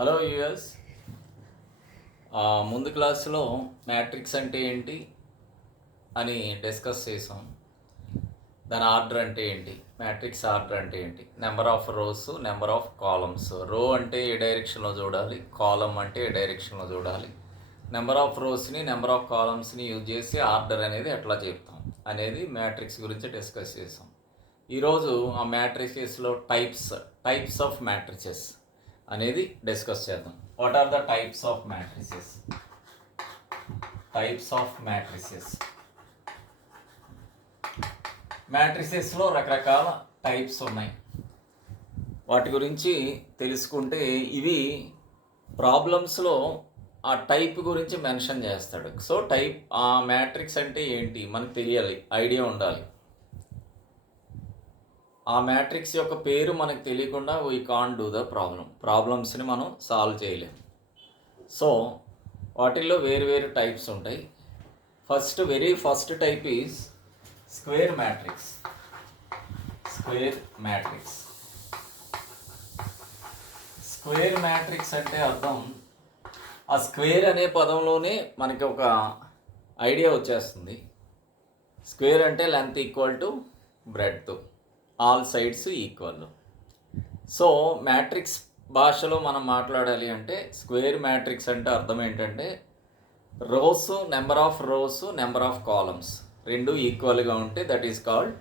Hello US. ముందు క్లాసులో matrix అంటే ఏంటి అని డిస్కస్ చేసాం. దాని ఆర్డర్ అంటే ఏంటి, మ్యాట్రిక్స్ ఆర్డర్ అంటే ఏంటి, number of rows, number of columns. రో అంటే ఏ డైరెక్షన్లో చూడాలి, కాలమ్ అంటే ఏ డైరెక్షన్లో చూడాలి, నెంబర్ ఆఫ్ రోస్ని నెంబర్ ఆఫ్ కాలమ్స్ని యూజ్ చేసి ఆర్డర్ అనేది ఎట్లా చెప్తాం అనేది మ్యాట్రిక్స్ గురించి డిస్కస్ చేసాం. ఈరోజు ఆ మ్యాట్రిసెస్లో టైప్స్ ఆఫ్ మ్యాట్రిసెస్ అనేది డిస్కస్ చేద్దాం. What are the types of matrices? మ్యాట్రిసెస్లో రకరకాల టైప్స్ ఉన్నాయి. వాటి గురించి తెలుసుకుంటే ఇవి ప్రాబ్లమ్స్లో ఆ టైప్ గురించి మెన్షన్ చేస్తాడు. సో ఆ మ్యాట్రిక్స్ అంటే ఏంటి మనకు తెలియాలి, ఐడియా ఉండాలి. ఆ మ్యాట్రిక్స్ యొక్క పేరు మనకు తెలియకుండా వీ కాంట్ డూ ద ప్రాబ్లమ్స్ని మనం సాల్వ్ చేయలేం. సో వాటిల్లో వేరు టైప్స్ ఉంటాయి. Very first type is square matrix. Square matrix అంటే అర్థం, ఆ స్క్వేర్ అనే పదంలోనే మనకి ఒక ఐడియా వచ్చేస్తుంది. స్క్వేర్ అంటే length equal to breadth, all sides equal. So matrix భాషలో మనం మాట్లాడాలి అంటే స్క్వేర్ మ్యాట్రిక్స్ అంటే అర్థం ఏంటంటే number of rows, number of columns రెండు ఈక్వల్గా ఉంటే that is called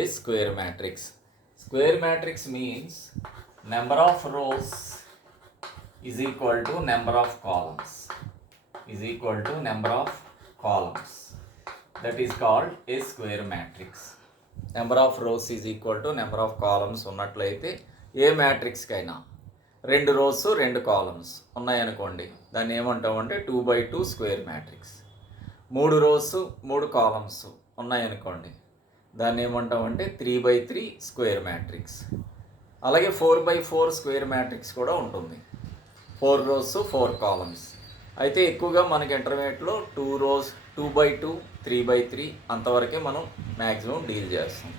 a square matrix. Square matrix means number of rows is equal to number of columns that is called a square matrix. Number of rows is equal to number of columns ఉన్నట్లయితే ఏ మ్యాట్రిక్స్కైనా 2 rows 2 columns ఉన్నాయనుకోండి, దాన్ని ఏమంటామంటే 2x2 square matrix. 3 rows 3 columns ఉన్నాయనుకోండి, దాన్ని ఏమంటామంటే 3x3 square matrix. అలాగే 4x4 square matrix కూడా ఉంటుంది, 4 రోస్ 4 కాలమ్స్. అయితే ఎక్కువగా మనకి ఇంటర్మీడియట్లో 2 రోస్ 2x2 3x3 అంతవరకే మనం మ్యాక్సిమం డీల్ చేస్తాం.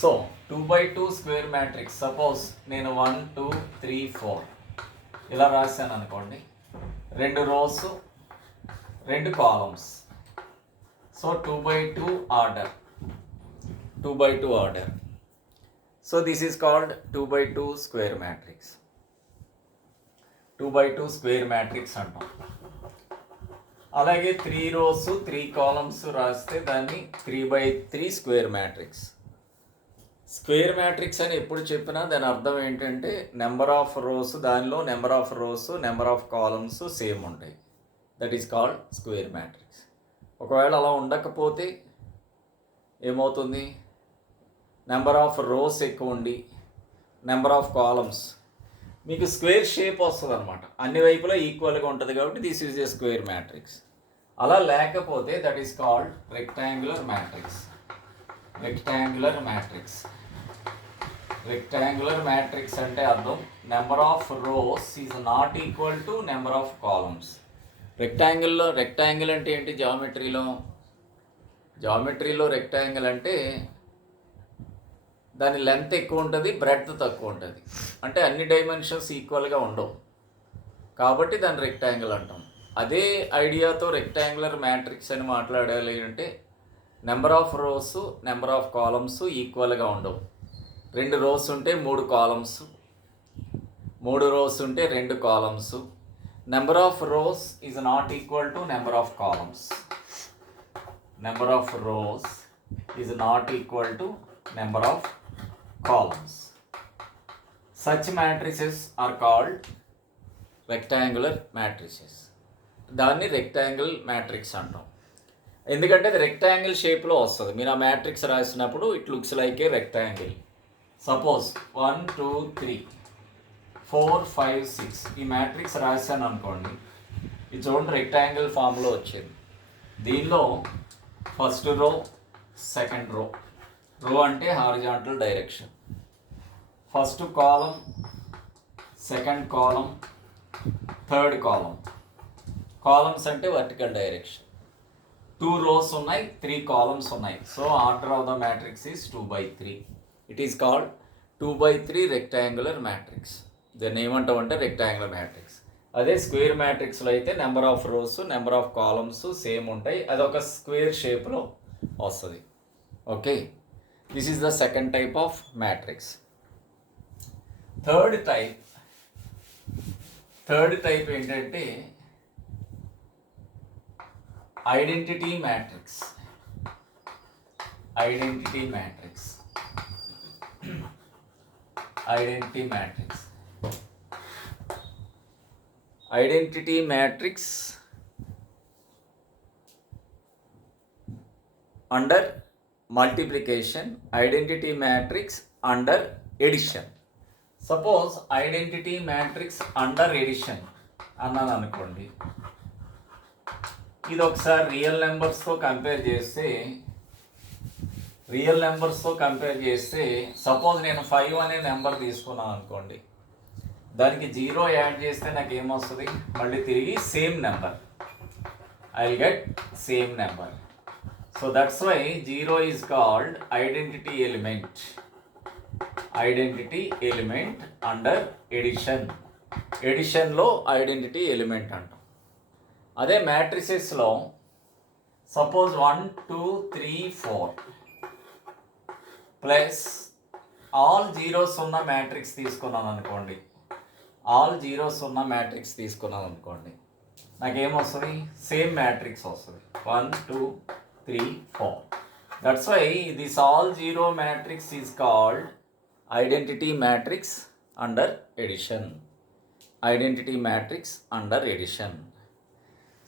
So 2x2 square matrix, suppose నేను 1 2 3 4 ఇలా రాశాను అనుకోండి, 2 rows 2 columns. So 2x2 order. So this is called 2x2 square matrix. 2x2 square matrix అంటాం. అలాగే 3 రోస్ 3 కాలమ్స్ రాస్తే దాన్ని 3x3 square matrix. Square matrix అని ఎప్పుడు చెప్పినా దాని అర్థం ఏంటంటే నెంబర్ ఆఫ్ రోస్, దానిలో number of rows number of columns same ఉంటాయి. That is called square matrix. ఒకవేళ అలా ఉండకపోతే ఏమవుతుంది, నెంబర్ ఆఫ్ రోస్ ఎక్కువ ఉండి నెంబర్ ఆఫ్ కాలమ్స్, మీకు స్క్వేర్ షేప్ వస్తుంది అనమాట, అన్ని వైపులా ఈక్వల్గా ఉంటుంది. కాబట్టి this is a square matrix. అలా లేకపోతే that is called rectangular matrix అంటే అర్థం number of rows is not equal to number of columns. Rectangle అంటే ఏంటి? జామెట్రీలో రెక్టాంగిల్ అంటే దాని లెంత్ ఎక్కువ ఉంటుంది, బ్రెడ్త్ తక్కువ ఉంటుంది. అంటే అన్ని డైమెన్షన్స్ ఈక్వల్గా ఉండవు, కాబట్టి దాన్ని రెక్టాంగిల్ అంటాం. అదే ఐడియాతో రెక్టాంగులర్ మ్యాట్రిక్స్ అని మాట్లాడాలి అంటే number of rows number of columns ఈక్వల్గా ఉండవు. 2 రోస్ ఉంటే 3 కాలమ్స్, 3 రోస్ ఉంటే 2 columns. Number of rows is not equal to number of columns. Number of rows is not equal to number of columns. Such matrices are called rectangular matrices. దాన్ని rectangle matrix అంటాం. ఎందుకంటే అది rectangle షేప్లో వస్తుంది. మీరు ఆ matrix రాసినప్పుడు it looks like a rectangle. Suppose 1 2 3 4 5 6 ఈ మ్యాట్రిక్స్ రాశాను అనుకోండి, ఇది చూడండి రెక్టాంగిల్ ఫామ్లో వచ్చింది. దీనిలో ఫస్ట్ రో, సెకండ్ రో అంటే హారిజాంటల్ డైరెక్షన్, ఫస్ట్ కాలం, సెకండ్ కాలం, థర్డ్ కాలం. కాలమ్స్ అంటే వర్టికల్ డైరెక్షన్. 2 రోస్ ఉన్నాయి, 3 కాలమ్స్ ఉన్నాయి. So order of the matrix is 2x3. It is called 2x3 rectangular matrix. దాన్ని ఏమంటాం అంటే రెక్టాంగులర్ మ్యాట్రిక్స్. అదే స్క్వేర్ మ్యాట్రిక్స్లో అయితే number of rows number of columns same ఉంటాయి, అది ఒక స్క్వేర్ షేప్లో వస్తుంది. Okay, this is the second type of matrix. Third type ఏంటంటే identity matrix. Identity matrix under multiplication, identity matrix under addition. Suppose identity matrix under addition అన్నాను అనుకోండి, ఇది ఒకసారి రియల్ నెంబర్స్తో కంపేర్ చేస్తే సపోజ్ నేను 5 అనే నెంబర్ తీసుకున్నాను అనుకోండి, దానికి 0 యాడ్ చేస్తే నాకు ఏమొస్తుంది, మళ్ళీ తిరిగి same number, I will get same number. So that's why 0 is called identity element under addition. ఎడిషన్లో ఐడెంటిటీ ఎలిమెంట్ అంటాం. అదే మ్యాట్రిసెస్లో సపోజ్ 1 2 3 4 ప్లస్ ఆల్ జీరోస్ ఉన్న మ్యాట్రిక్స్ తీసుకున్నాను అనుకోండి, నాకేమొస్తుంది, సేమ్ మ్యాట్రిక్స్ వస్తుంది, 1 2 3 4. That's why this all zero matrix is called identity matrix under addition.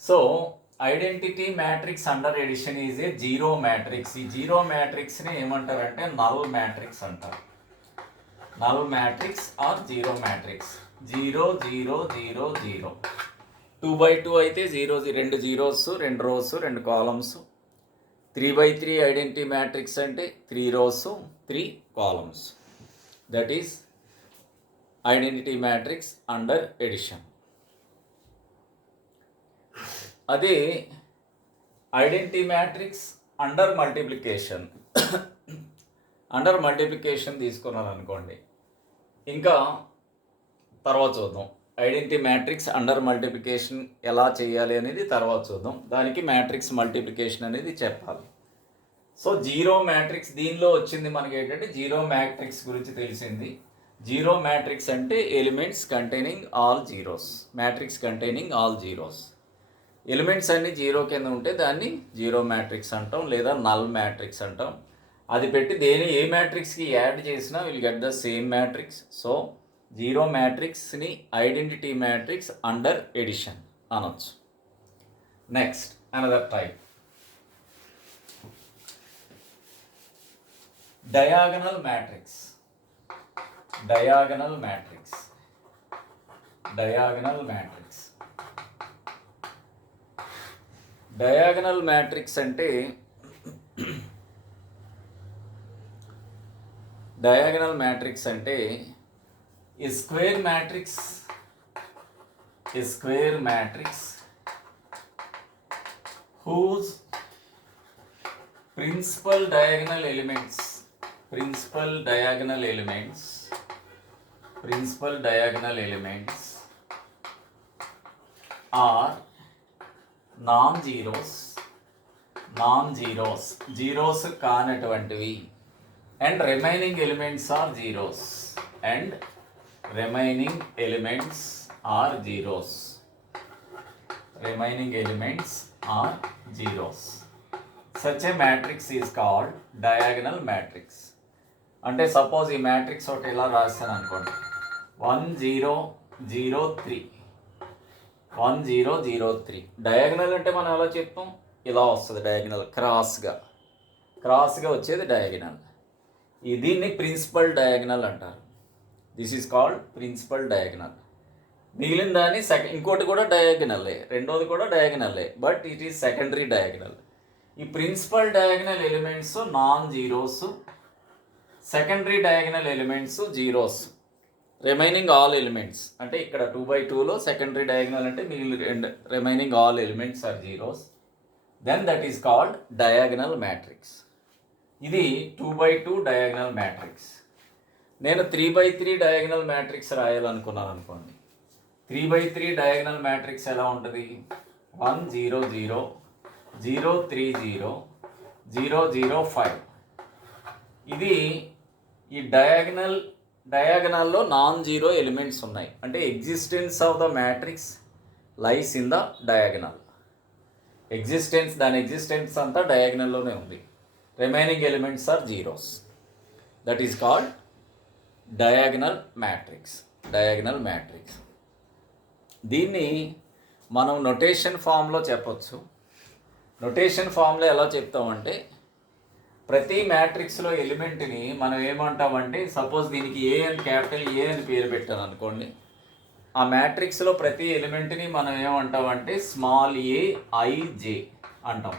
So identity matrix under addition is a zero matrix. ఈ zero మ్యాట్రిక్స్ని ఏమంటారంటే నల్ మ్యాట్రిక్స్ అంటారు. Null matrix or zero matrix. 0 0 0 0. 2x2 అయితే 0 2 zeros 2 rows 2 columns. 3x3 identity matrix అంటే 3 rows 3 columns. That is identity matrix under addition. అదే identity matrix under multiplication తీసుకున్నాను అనుకోండి, ఇంకా తర్వాత చూద్దాం. ఐడెంటిటీ మ్యాట్రిక్స్ అండర్ మల్టిప్లికేషన్ ఎలా చేయాలి అనేది తర్వాత చూద్దాం. దానికి మ్యాట్రిక్స్ మల్టిప్లికేషన్ అనేది చెప్పాలి. సో జీరో మ్యాట్రిక్స్ దీనిలో వచ్చింది మనకి ఏంటంటే జీరో మ్యాట్రిక్స్ గురించి తెలిసింది. జీరో మ్యాట్రిక్స్ అంటే elements containing all zeros, matrix containing all zeros. Elements అన్ని జీరో కింద ఉంటే దాన్ని జీరో మ్యాట్రిక్స్ అంటాం, లేదా నల్ మ్యాట్రిక్స్ అంటాం. అది పెట్టి ఏ మ్యాట్రిక్స్కి యాడ్ చేసినా will get the same matrix. So zero మ్యాట్రిక్స్ని ఐడెంటిటీ మ్యాట్రిక్స్ అండర్ ఎడిషన్ అనొచ్చు. Next another type, diagonal matrix. Diagonal matrix అంటే a square matrix whose principal diagonal elements are zeros కానటువంటివి, and remaining elements are zeros. Such a matrix is called diagonal matrix. అంటే suppose ఈ matrix ఒకటి ఇలా రాస్తాను అనుకోండి, 1 0 0 3 1 0 0 3. Diagonal అంటే మనం ఎలా చెప్తాం, ఇలా వస్తుంది డయాగనల్, క్రాస్గా వచ్చేది డయాగనల్. దీన్ని ప్రిన్సిపల్ డయాగనల్ అంటారు. This is called principal diagonal. మిగిలిన దాన్ని ఇంకోటి కూడా డయాగనల్లే, రెండోది కూడా డయాగనల్లే, but it is secondary diagonal. ఈ principal diagonal elements non zeros, secondary diagonal elements zeros, remaining all elements. అంటే ఇక్కడ 2x2లో సెకండరీ డయాగనల్ అంటే మిగిలిన remaining all elements are zeros. Then that is called diagonal matrix. ఇది 2x2 డయాగనల్ మ్యాట్రిక్స్. నేను 3x3 diagonal matrix రాయాలనుకున్నాను అనుకోండి. 3x3 diagonal matrix ఎలా ఉంటుంది? 1 0 0 0 3 0 0 0 5. ఇది ఈ డయాగనల్లో నాన్ జీరో ఎలిమెంట్స్ ఉన్నాయి. అంటే existence of the matrix lies in the diagonal. దాని ఎగ్జిస్టెన్స్ అంతా డయాగనల్లోనే ఉంది. Remaining elements are zeros. That is called diagonal matrix. దీన్ని మనం నొటేషన్ ఫామ్లో చెప్పొచ్చు. నొటేషన్ ఫామ్లో ఎలా చెప్తామంటే, ప్రతి మ్యాట్రిక్స్లో ఎలిమెంట్ని మనం ఏమంటామంటే, సపోజ్ దీనికి ఏ అని క్యాపిటల్ ఏ అని పేరు పెట్టాను అనుకోండి. ఆ మ్యాట్రిక్స్లో ప్రతి ఎలిమెంట్ని మనం ఏమంటామంటే స్మాల్ ఏ ఐ జే అంటాం.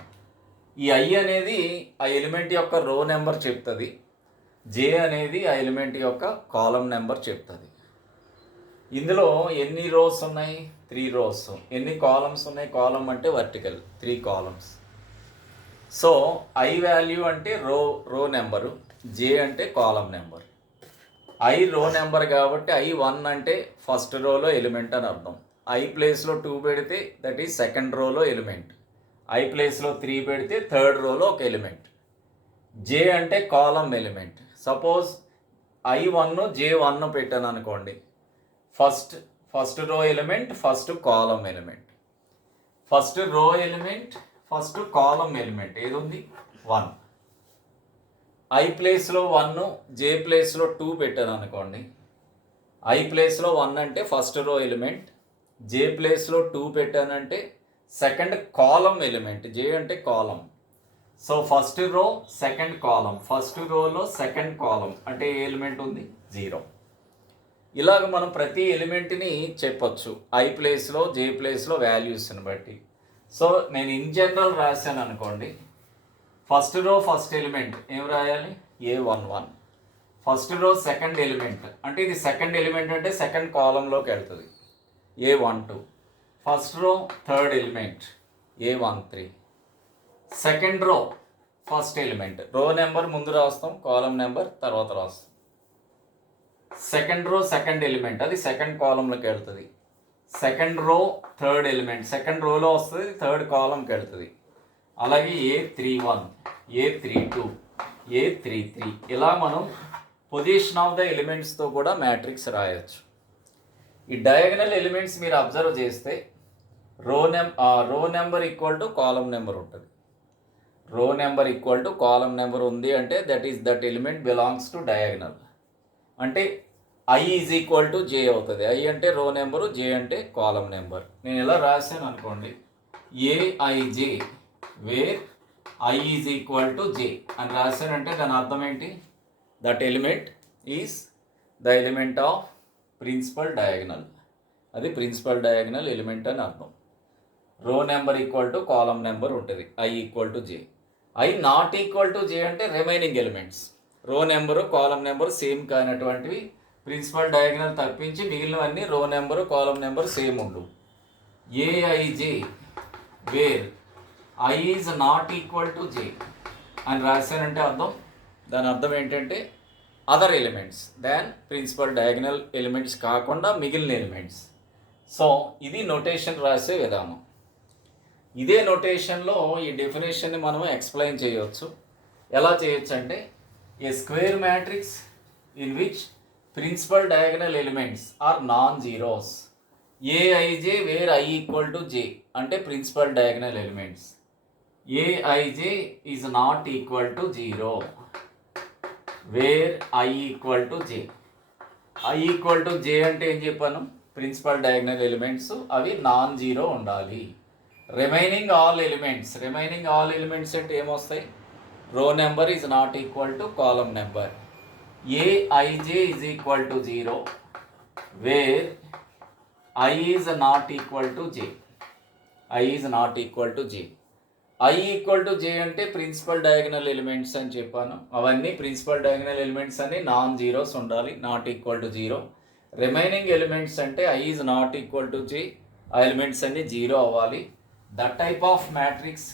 ఈ ఐ అనేది ఆ ఎలిమెంట్ యొక్క రో నెంబర్ చెప్తుంది. జే అనేది ఆ ఎలిమెంట్ యొక్క కాలం నెంబర్ చెప్తుంది. ఇందులో ఎన్ని రోస్ ఉన్నాయి? 3 రోస్. ఎన్ని కాలమ్స్ ఉన్నాయి? కాలం అంటే vertical 3 columns. So I value అంటే రో నెంబరు, జే అంటే కాలం నెంబర్. ఐ రో నెంబర్ కాబట్టి ఐ 1 అంటే ఫస్ట్ రోలో ఎలిమెంట్ అని అర్థం. ఐ ప్లేస్లో 2 పెడితే దట్ ఈజ్ సెకండ్ రోలో ఎలిమెంట్. ఐ ప్లేస్లో 3 పెడితే థర్డ్ రోలో ఒక ఎలిమెంట్. జే అంటే కాలం ఎలిమెంట్. సపోజ్ I1 J1 పెట్టాను అనుకోండి. ఫస్ట్ రో ఎలిమెంట్, ఫస్ట్ కాలం element. First row element, first కాలం ఎలిమెంట్ ఏది ఉంది? 1. ఐ ప్లేస్లో 1, జే ప్లేస్లో 2 పెట్టాను అనుకోండి. ఐ ప్లేస్లో 1 అంటే ఫస్ట్ రో ఎలిమెంట్, జే ప్లేస్లో 2 పెట్టానంటే సెకండ్ కాలం ఎలిమెంట్. జే అంటే column. So first row second column, first రోలో సెకండ్ కాలం అంటే ఏ ఎలిమెంట్ ఉంది? 0. ఇలాగ మనం ప్రతి ఎలిమెంట్ని చెప్పొచ్చు ఐ ప్లేస్లో, జే ప్లేస్లో వాల్యూస్ని బట్టి. సో నేను ఇన్ జనరల్ రాశాను అనుకోండి. ఫస్ట్ రో ఫస్ట్ ఎలిమెంట్ ఏం రాయాలి? A11. First row second element అంటే ఇది సెకండ్ ఎలిమెంట్ అంటే సెకండ్ కాలంలోకి వెళ్తుంది. A12. First row third element A13. Second row first element, రో నెంబర్ ముందు రాస్తాం, కాలం నెంబర్ తర్వాత రాస్తాం. సెకండ్ రో సెకండ్ ఎలిమెంట్ అది సెకండ్ కాలంలోకి వెళ్తుంది. Second row third element second రోలో వస్తుంది, థర్డ్ కాలంకి వెళ్తుంది. అలాగే A31, A32, A33 ఇలా మనం పొజిషన్ ఆఫ్ ద ఎలిమెంట్స్తో కూడా మ్యాట్రిక్స్ రాయొచ్చు. ఈ డయాగనల్ ఎలిమెంట్స్ మీరు అబ్జర్వ్ చేస్తే row number equal to column number ఉంటుంది. Row number equal to column number ఉంది అంటే that element belongs to diagonal. అంటే i is equal to j అవుతుంది. ఐ అంటే రో నెంబరు, జే అంటే కాలం నెంబర్. నేను ఇలా రాశాను అనుకోండి, a i j where i is equal to j అని రాశానంటే దాని అర్థం ఏంటి? That element is the element of principal diagonal. అది ప్రిన్సిపల్ డయాగనల్ ఎలిమెంట్ అని అర్థం. Row number equal to column number ఉంటుంది, i equal to j. I not equal to j అంటే remaining elements, row number column number same కానటువంటివి principal diagonal తప్పించి మిగిలినవన్నీ row number column number same ఉండు. A i j where i is not equal to j అని రాశానంటే దాని అర్థం ఏంటంటే అదర్ ఎలిమెంట్స్ దాన్ ప్రిన్సిపల్ డయాగనల్ ఎలిమెంట్స్ కాకుండా మిగిలిన ఎలిమెంట్స్. సో ఇది నొటేషన్ రాసే విధానం. ఇదే నొటేషన్లో ఈ డెఫినేషన్ని మనం ఎక్స్ప్లెయిన్ చేయవచ్చు. ఎలా చేయొచ్చు అంటే, a square matrix in which principal diagonal elements are non zeros. A i j where i equal to j అంటే principal diagonal elements. A i j is not equal to zero where i equal to j. I equal to j అంటే ఏం చెప్పాను? Principal diagonal elements అవి non zero ఉండాలి. Remaining all elements అంటే ఏమొస్తాయి? Row number is not equal to column number. A i j is equal to zero where i is not equal to j. I equal to j అంటే principal diagonal elements అని చెప్పాను. అవన్నీ principal diagonal elements అన్ని non zeros ఉండాలి, not equal to zero. Remaining elements అంటే i is not equal to j, ఆ elements అన్ని zero అవ్వాలి. That type of matrix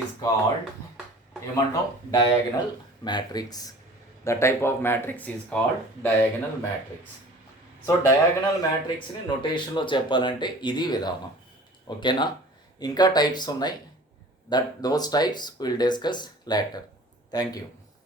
is called ఏమంటాం? Diagonal matrix. The type of matrix is called diagonal matrix. So diagonal మ్యాట్రిక్స్ని నొటేషన్లో చెప్పాలంటే ఇది విధానం. ఓకేనా? ఇంకా టైప్స్ ఉన్నాయి. Those types will discuss later. Thank you.